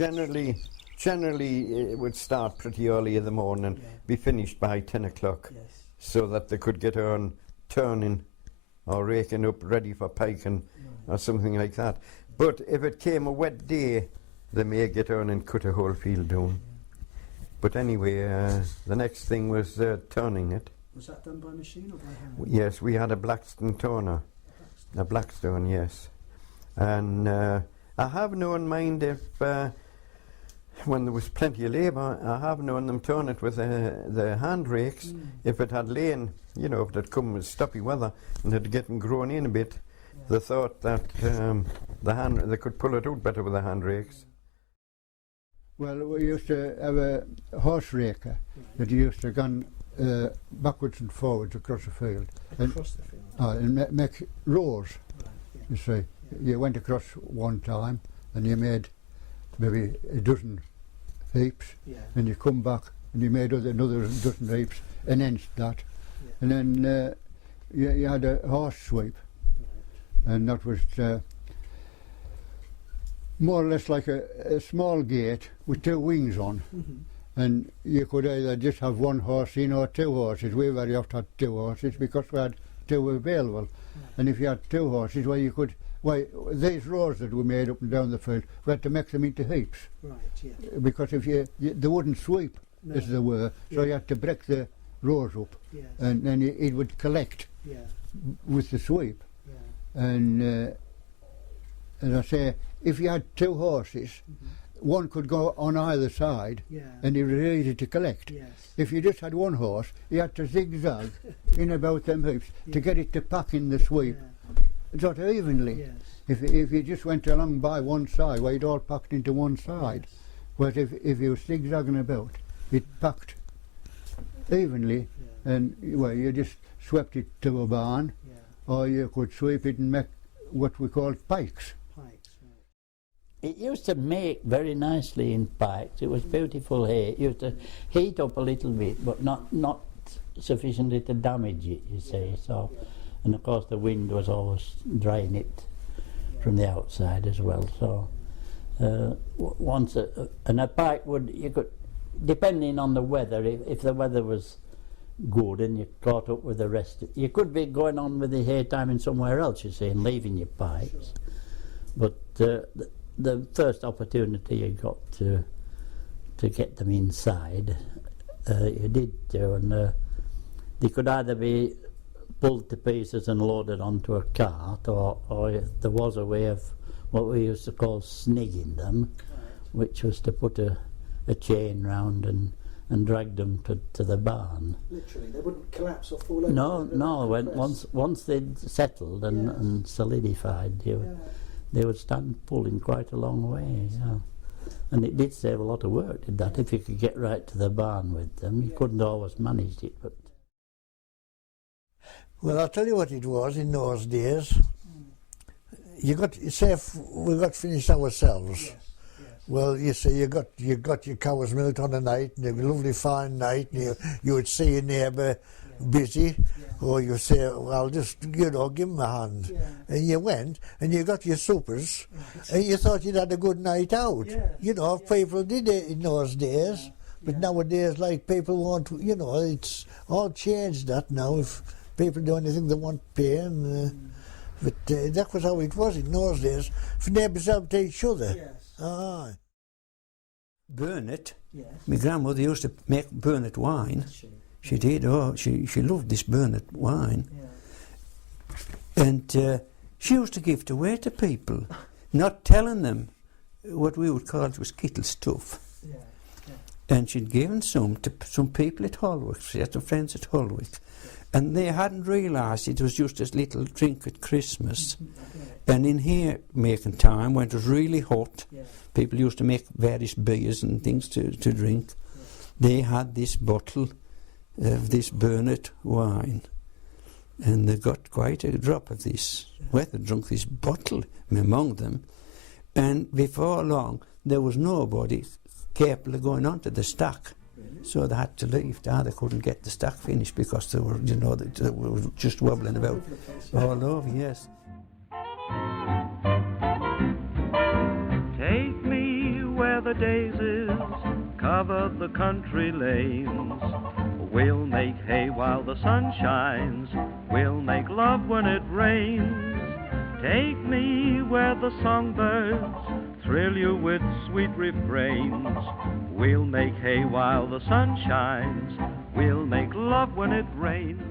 Generally, it would start pretty early in the morning, be finished by 10 o'clock, so that they could get on turning or raking up ready for piking or something like that. But if it came a wet day, they may get on and cut a whole field down. But anyway, the next thing was turning it. Was that done by machine or by hand? Yes, we had a Blackstone turner. A Blackstone, yes. And I have known, mind, if when there was plenty of labour, I have known them turn it with the hand rakes. If it had lain, you know, if it had come with stoppy weather and it had getting grown in a bit, they thought that they could pull it out better with the hand rakes. Well, we used to have a horse raker that used to go backwards and forwards across the field. Across the field? And make rows, you see. You went across one time and you made maybe a dozen heaps, and you come back and you made another dozen heaps and then that. And then you had a horse sweep, and that was more or less like a small gate with two wings on. And you could either just have one horse in or two horses. We very often had two horses because we had two available. And if you had two horses, well, you could, these rows that we made up and down the field, we had to make them into heaps. Because if they wouldn't sweep as they were, so you had to break the rows up, and then it would collect with the sweep. And as I say, if you had two horses, one could go on either side, and it was easy to collect. If you just had one horse, you had to zigzag in about them heaps to get it to pack in the sweep, sort of evenly. If you just went along by one side, well, it all packed into one side. Whereas if you were zigzagging about, it packed evenly, and well, you just swept it to a barn, or you could sweep it and make what we called pikes. It used to make very nicely in pikes. It was beautiful hay. It used to heat up a little bit, but not sufficiently to damage it, you see. So, and of course the wind was always drying it from the outside as well. So once a pike would, you could, depending on the weather, if the weather was good and you caught up with the rest, you could be going on with the hay time in somewhere else, you see, and leaving your pikes. But the first opportunity you got to get them inside, you did do, and they could either be pulled to pieces and loaded onto a cart, or there was a way of what we used to call snigging them, which was to put a chain round and drag them to the barn. Literally, they wouldn't collapse or fall over? No, once they'd settled and solidified, they would stand pulling quite a long way, and it did save a lot of work, did that, if you could get right to the barn with them. You couldn't always manage it, but... Well, I'll tell you what it was in those days. You got, say if we got finished ourselves, well, you see, you got your cows milked on a night, and a lovely fine night, and you would see your neighbour busy, or you say, well, just, give him a hand. And you went, and you got your suppers, and you thought you'd had a good night out. People did it in those days, but nowadays, like, people won't, it's all changed that now. If people do anything, they want pay, but that was how it was in those days. If neighbours helped each other. Burnet, my grandmother used to make Burnet wine. She did, she loved this Burnet wine. And she used to give it away to people, not telling them what we would call it was kittle stuff. And she'd given some to some people at Holwick. She had some friends at Holwick. And they hadn't realised it was just a little drink at Christmas. And in Haymaking time, when it was really hot, people used to make various beers and things to drink. They had this bottle of this Burnet wine, and they got quite a drop of this. Well, they drank this bottle among them, and before long there was nobody capable of going on to the stack. So they had to leave. They couldn't get the stack finished because they were, they were just wobbling about all over. Take me where the daisies cover the country lanes. We'll make hay while the sun shines. We'll make love when it rains. Take me where the songbirds thrill you with sweet refrains. We'll make hay while the sun shines. We'll make love when it rains.